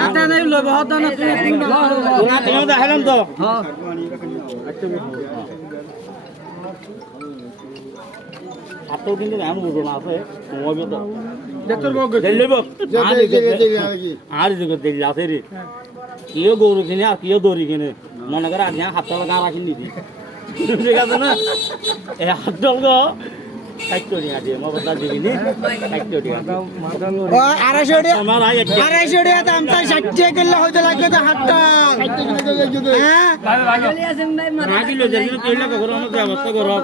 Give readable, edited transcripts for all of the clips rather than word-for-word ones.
आता नाही लोक होता ना तुला हेलन तो आता दिन ध्यान बुझो ना আছে মোবাইল তো দেখতর বগ দিল্লি বক আর দিকে দিল্লি আছে রে কিও গরু কিনে আর কিও দড়ি কিনে মনে করে আজ হাত লাগা রাখি নিবি ঠিক আছে না এই হাত গো কাইটোরি আছে মগদা দিবিনি কাইটোরি ও 250 টাকা আমার আই 250 টাকা দাম তাই 60 টাকা কিলো হইতে লাগবে তো হাতটা হ্যাঁ রাগিলো যেদিন কইলা ঘর আমাকে অবস্থা করো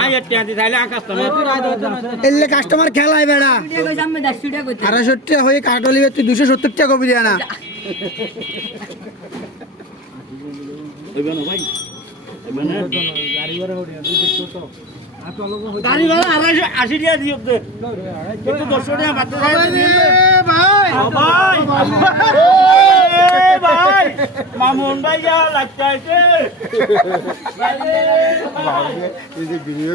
আই এটি তাইলে কাস্টমার এলে কাস্টমার খেলাই বেড়া 250 টাকা হয়ে কাটলি তুই 270 টাকা কবি দিয়া না হইবে না ভাই হইবে না গাড়ি ভাড়া হড়ি তুই দেখছো তো গাড়ি ভাড়া 280 টাকা দিও তো একটু 200 টাকা বাদ ভাই ভাই ভাই মামুন ভাই যা লাগতাছে এই যে ভিডিও